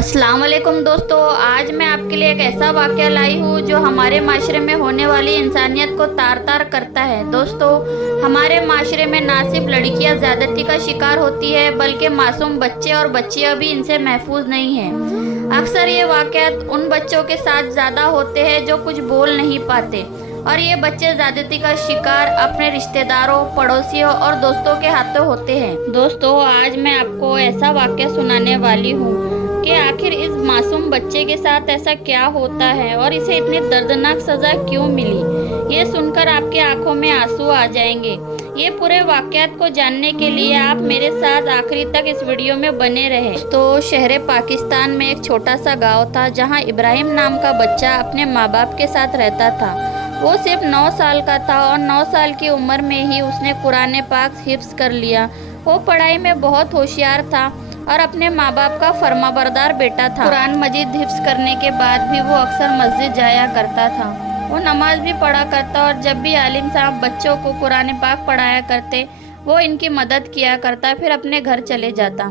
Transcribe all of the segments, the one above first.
अस्सलाम वालेकुम दोस्तों, आज मैं आपके लिए एक ऐसा वाक़या लाई हूँ जो हमारे माशरे में होने वाली इंसानियत को तार तार करता है। दोस्तों, हमारे माशरे में ना सिर्फ लड़कियाँ ज़्यादती का शिकार होती है बल्कि मासूम बच्चे और बच्चियाँ भी इनसे महफूज नहीं हैं। अक्सर ये वाक़यात उन बच्चों के साथ ज़्यादा होते हैं जो कुछ बोल नहीं पाते, और ये बच्चे ज़्यादती का शिकार अपने रिश्तेदारों, पड़ोसियों और दोस्तों के हाथों होते हैं। दोस्तों, आज मैं आपको ऐसा वाक़या सुनाने वाली हूँ कि आखिर इस मासूम बच्चे के साथ ऐसा क्या होता है और इसे इतनी दर्दनाक सज़ा क्यों मिली। ये सुनकर आपकी आंखों में आंसू आ जाएंगे। ये पूरे वाक़यात को जानने के लिए आप मेरे साथ आखिरी तक इस वीडियो में बने रहें। तो शहर पाकिस्तान में एक छोटा सा गाँव था जहाँ इब्राहिम नाम का बच्चा अपने माँ बाप के साथ रहता था। वो सिर्फ 9 साल का था और 9 साल की उम्र में ही उसने कुरान पाक हिफ्ज़ कर लिया। वो पढ़ाई में बहुत होशियार था और अपने माँ बाप का फरमाबरदार बेटा था। कुरान मजीद हिफ्ज़ करने के बाद भी वो अक्सर मस्जिद जाया करता था। वो नमाज भी पढ़ा करता और जब भी आलिम साहब बच्चों को कुरान पाक पढ़ाया करते वो इनकी मदद किया करता, फिर अपने घर चले जाता।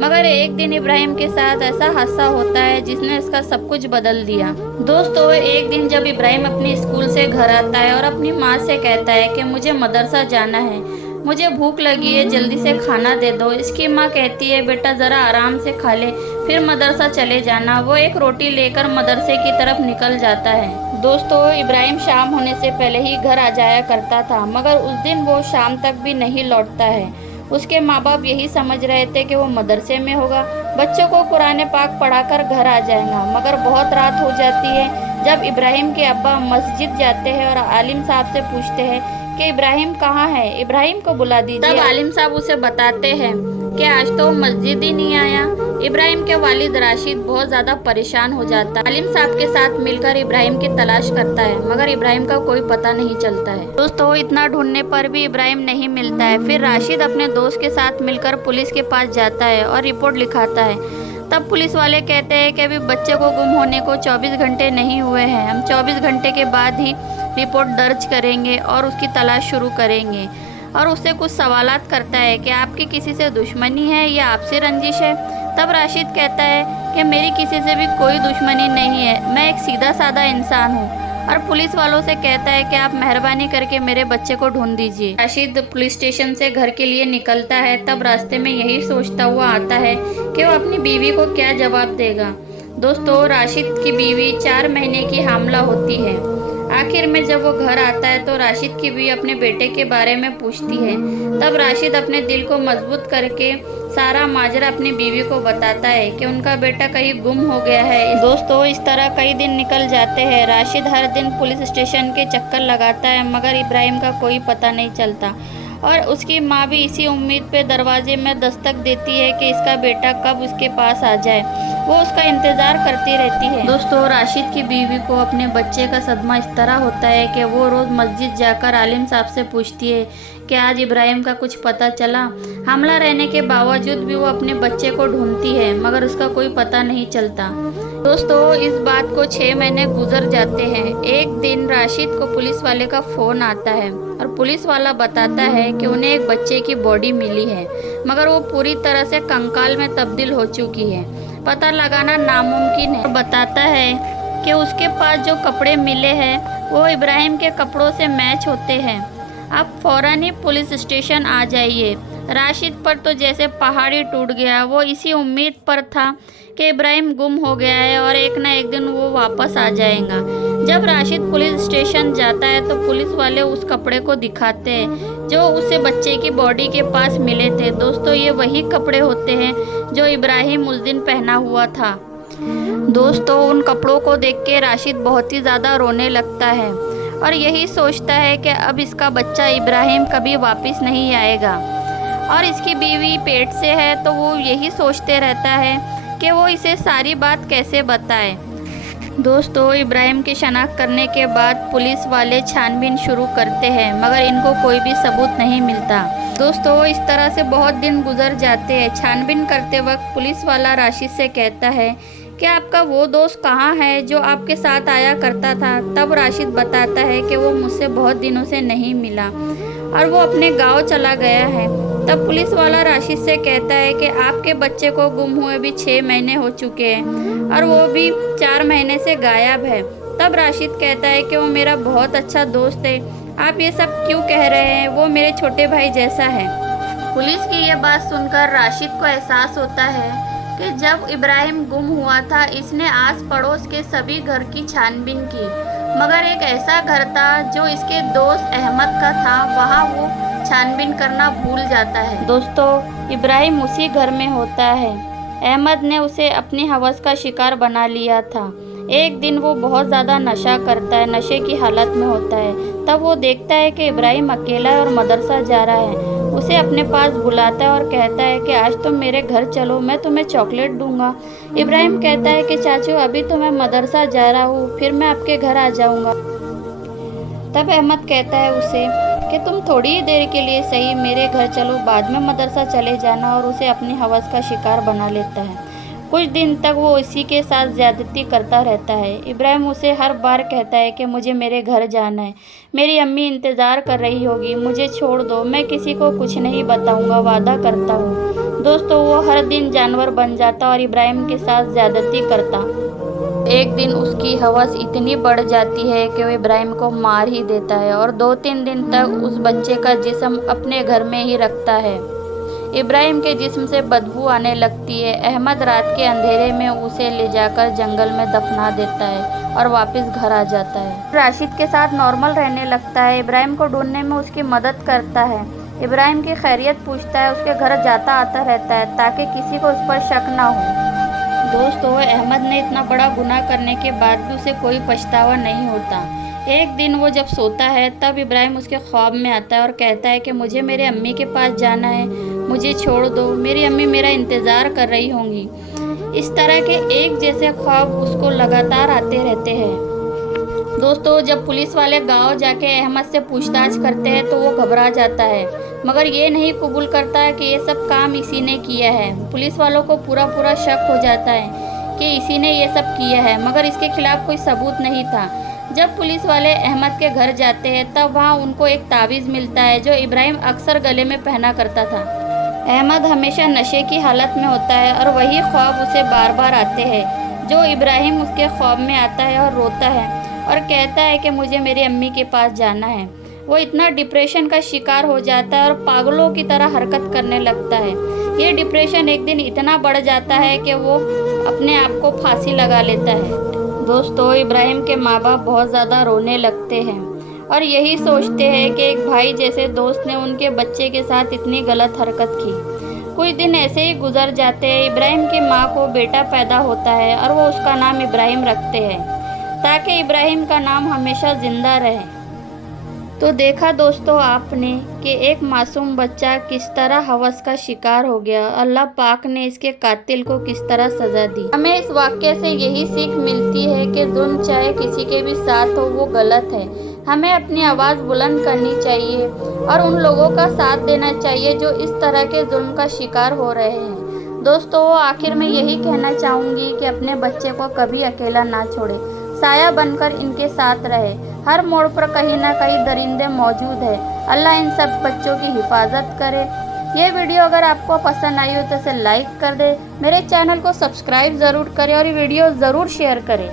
मगर एक दिन इब्राहिम के साथ ऐसा हादसा होता है जिसने इसका सब कुछ बदल दिया। दोस्तों, एक दिन जब इब्राहिम अपने स्कूल से घर आता है और अपनी माँ से कहता है कि मुझे मदरसा जाना है, मुझे भूख लगी है, जल्दी से खाना दे दो। इसकी माँ कहती है बेटा ज़रा आराम से खा ले, फिर मदरसा चले जाना। वो एक रोटी लेकर मदरसे की तरफ निकल जाता है। दोस्तों, इब्राहिम शाम होने से पहले ही घर आ जाया करता था, मगर उस दिन वो शाम तक भी नहीं लौटता है। उसके माँ बाप यही समझ रहे थे कि वो मदरसे में होगा, बच्चों को कुरान पाक पढ़ाकर घर आ जाएगा। मगर बहुत रात हो जाती है जब इब्राहिम के अब्बा मस्जिद जाते हैं और आलिम साहब से पूछते हैं कि इब्राहिम कहाँ है, इब्राहिम को बुला दीजिए। तब आलिम साहब उसे बताते हैं कि आज तो मस्जिद ही नहीं आया। इब्राहिम के वालिद राशिद बहुत ज़्यादा परेशान हो जाता है। आलिम साहब के साथ मिलकर इब्राहिम की तलाश करता है, मगर इब्राहिम का कोई पता नहीं चलता है। दोस्तों, इतना ढूंढने पर भी इब्राहिम नहीं मिलता है। फिर राशिद अपने दोस्त के साथ मिलकर पुलिस के पास जाता है और रिपोर्ट लिखाता है। तब पुलिस वाले कहते हैं कि अभी बच्चे को गुम होने को 24 घंटे नहीं हुए हैं, हम 24 घंटे के बाद ही रिपोर्ट दर्ज करेंगे और उसकी तलाश शुरू करेंगे। और उससे कुछ सवालात करता है कि आपकी किसी से दुश्मनी है या आपसे रंजिश है। तब राशिद कहता है कि मेरी किसी से भी कोई दुश्मनी नहीं है, मैं एक सीधा साधा इंसान हूँ। और पुलिस वालों से कहता है कि आप मेहरबानी करके मेरे बच्चे को ढूंढ दीजिए। राशिद पुलिस स्टेशन से घर के लिए निकलता है। तब रास्ते में यही सोचता हुआ आता है कि वो अपनी बीवी को क्या जवाब देगा। दोस्तों, राशिद की बीवी 4 महीने की हामला होती है। आखिर में जब वो घर आता है तो राशिद की बीवी अपने बेटे के बारे में पूछती है। तब राशिद अपने दिल को मजबूत करके सारा माजरा अपनी बीवी को बताता है कि उनका बेटा कहीं गुम हो गया है। दोस्तों, इस तरह कई दिन निकल जाते हैं। राशिद हर दिन पुलिस स्टेशन के चक्कर लगाता है, मगर इब्राहिम का कोई पता नहीं चलता। और उसकी माँ भी इसी उम्मीद पे दरवाजे में दस्तक देती है कि इसका बेटा कब उसके पास आ जाए। वो उसका इंतज़ार करती रहती है। दोस्तों, राशिद की बीवी को अपने बच्चे का सदमा इस तरह होता है कि वो रोज़ मस्जिद जाकर आलिम साहब से पूछती है कि आज इब्राहिम का कुछ पता चला। हामला रहने के बावजूद भी वो अपने बच्चे को ढूंढती है, मगर उसका कोई पता नहीं चलता। दोस्तों, इस बात को 6 महीने गुजर जाते हैं। एक दिन राशिद को पुलिस वाले का फ़ोन आता है और पुलिस वाला बताता है कि उन्हें एक बच्चे की बॉडी मिली है, मगर वो पूरी तरह से कंकाल में तब्दील हो चुकी है। पता लगाना नामुमकिन है। बताता है कि उसके पास जो कपड़े मिले हैं वो इब्राहिम के कपड़ों से मैच होते हैं। आप फ़ौरन ही पुलिस स्टेशन आ जाइए। राशिद पर तो जैसे पहाड़ ही टूट गया। वो इसी उम्मीद पर था कि इब्राहिम गुम हो गया है और एक ना एक दिन वो वापस आ जाएगा। जब राशिद पुलिस स्टेशन जाता है तो पुलिस वाले उस कपड़े को दिखाते हैं जो उसे बच्चे की बॉडी के पास मिले थे। दोस्तों, ये वही कपड़े होते हैं जो इब्राहिम उस दिन पहना हुआ था। दोस्तों, उन कपड़ों को देख के राशिद बहुत ही ज़्यादा रोने लगता है और यही सोचता है कि अब इसका बच्चा इब्राहिम कभी वापस नहीं आएगा। और इसकी बीवी पेट से है तो वो यही सोचते रहता है कि वो इसे सारी बात कैसे बताए। दोस्तों, इब्राहिम की शनाख्त करने के बाद पुलिस वाले छानबीन शुरू करते हैं, मगर इनको कोई भी सबूत नहीं मिलता। दोस्तों, इस तरह से बहुत दिन गुजर जाते हैं। छानबीन करते वक्त पुलिस वाला राशिद से कहता है कि आपका वो दोस्त कहाँ है जो आपके साथ आया करता था। तब राशिद बताता है कि वो मुझसे बहुत दिनों से नहीं मिला और वो अपने गांव चला गया है। तब पुलिस वाला राशिद से कहता है कि आपके बच्चे को गुम हुए भी 6 महीने हो चुके हैं और वो भी 4 महीने से गायब है। तब राशिद कहता है कि वो मेरा बहुत अच्छा दोस्त है, आप ये सब क्यों कह रहे हैं, वो मेरे छोटे भाई जैसा है। पुलिस की ये बात सुनकर राशिद को एहसास होता है कि जब इब्राहिम गुम हुआ था इसने आस पड़ोस के सभी घर की छानबीन की, मगर एक ऐसा घर था जो इसके दोस्त अहमद का था, वहाँ वो छानबीन करना भूल जाता है। दोस्तों, इब्राहिम उसी घर में होता है। अहमद ने उसे अपनी हवस का शिकार बना लिया था। एक दिन वो बहुत ज़्यादा नशा करता है, नशे की हालत में होता है। तब वो देखता है कि इब्राहिम अकेला है और मदरसा जा रहा है। उसे अपने पास बुलाता है और कहता है कि आज तुम मेरे घर चलो, मैं तुम्हें चॉकलेट दूंगा। इब्राहिम कहता है कि चाचू अभी तो मैं मदरसा जा रहा हूँ, फिर मैं आपके घर आ जाऊँगा। तब अहमद कहता है उसे कि तुम थोड़ी ही देर के लिए सही मेरे घर चलो, बाद में मदरसा चले जाना, और उसे अपनी हवस का शिकार बना लेता है। कुछ दिन तक वो इसी के साथ ज़्यादती करता रहता है। इब्राहिम उसे हर बार कहता है कि मुझे मेरे घर जाना है, मेरी अम्मी इंतज़ार कर रही होगी, मुझे छोड़ दो, मैं किसी को कुछ नहीं बताऊंगा, वादा करता हूँ। दोस्तों, वो हर दिन जानवर बन जाता और इब्राहिम के साथ ज़्यादती करता। एक दिन उसकी हवस इतनी बढ़ जाती है कि वो इब्राहिम को मार ही देता है और 2-3 दिन तक उस बच्चे का जिस्म अपने घर में ही रखता है। इब्राहिम के जिस्म से बदबू आने लगती है। अहमद रात के अंधेरे में उसे ले जाकर जंगल में दफना देता है और वापस घर आ जाता है। राशिद के साथ नॉर्मल रहने लगता है, इब्राहिम को ढूंढने में उसकी मदद करता है, इब्राहिम की खैरियत पूछता है, उसके घर जाता आता रहता है ताकि किसी को उस पर शक ना हो। दोस्तों, अहमद ने इतना बड़ा गुनाह करने के बाद भी उसे कोई पछतावा नहीं होता। एक दिन वो जब सोता है तब इब्राहिम उसके ख्वाब में आता है और कहता है कि मुझे मेरे अम्मी के पास जाना है, मुझे छोड़ दो, मेरी अम्मी मेरा इंतज़ार कर रही होंगी। इस तरह के एक जैसे ख्वाब उसको लगातार आते रहते हैं। दोस्तों, जब पुलिस वाले गांव जाके अहमद से पूछताछ करते हैं तो वो घबरा जाता है, मगर ये नहीं कबूल करता है कि ये सब काम इसी ने किया है। पुलिस वालों को पूरा शक हो जाता है कि इसी ने ये सब किया है, मगर इसके खिलाफ कोई सबूत नहीं था। जब पुलिस वाले अहमद के घर जाते हैं तब वहाँ उनको एक तावीज़ मिलता है जो इब्राहिम अक्सर गले में पहना करता था। अहमद हमेशा नशे की हालत में होता है और वही ख्वाब उसे बार बार आते हैं, जो इब्राहिम उसके ख्वाब में आता है और रोता है और कहता है कि मुझे मेरी अम्मी के पास जाना है। वो इतना डिप्रेशन का शिकार हो जाता है और पागलों की तरह हरकत करने लगता है। ये डिप्रेशन एक दिन इतना बढ़ जाता है कि वो अपने आप को फांसी लगा लेता है। दोस्तों, इब्राहिम के माँ बाप बहुत ज़्यादा रोने लगते हैं और यही सोचते हैं कि एक भाई जैसे दोस्त ने उनके बच्चे के साथ इतनी गलत हरकत की। कुछ दिन ऐसे ही गुजर जाते हैं। इब्राहिम की माँ को बेटा पैदा होता है और वो उसका नाम इब्राहिम रखते हैं ताकि इब्राहिम का नाम हमेशा ज़िंदा रहे। तो देखा दोस्तों आपने कि एक मासूम बच्चा किस तरह हवस का शिकार हो गया। अल्लाह पाक ने इसके कातिल को किस तरह सज़ा दी। हमें इस वाक़े से यही सीख मिलती है कि जुल्म चाहे किसी के भी साथ हो वो गलत है। हमें अपनी आवाज़ बुलंद करनी चाहिए और उन लोगों का साथ देना चाहिए जो इस तरह के जुल्म का शिकार हो रहे हैं। दोस्तों, आखिर में यही कहना चाहूँगी कि अपने बच्चे को कभी अकेला ना छोड़े, साया बनकर इनके साथ रहे। हर मोड़ पर कहीं ना कहीं दरिंदे मौजूद है। अल्लाह इन सब बच्चों की हिफाजत करे। ये वीडियो अगर आपको पसंद आई हो तो इसे लाइक कर दे, मेरे चैनल को सब्सक्राइब ज़रूर करें और ये वीडियो ज़रूर शेयर करें।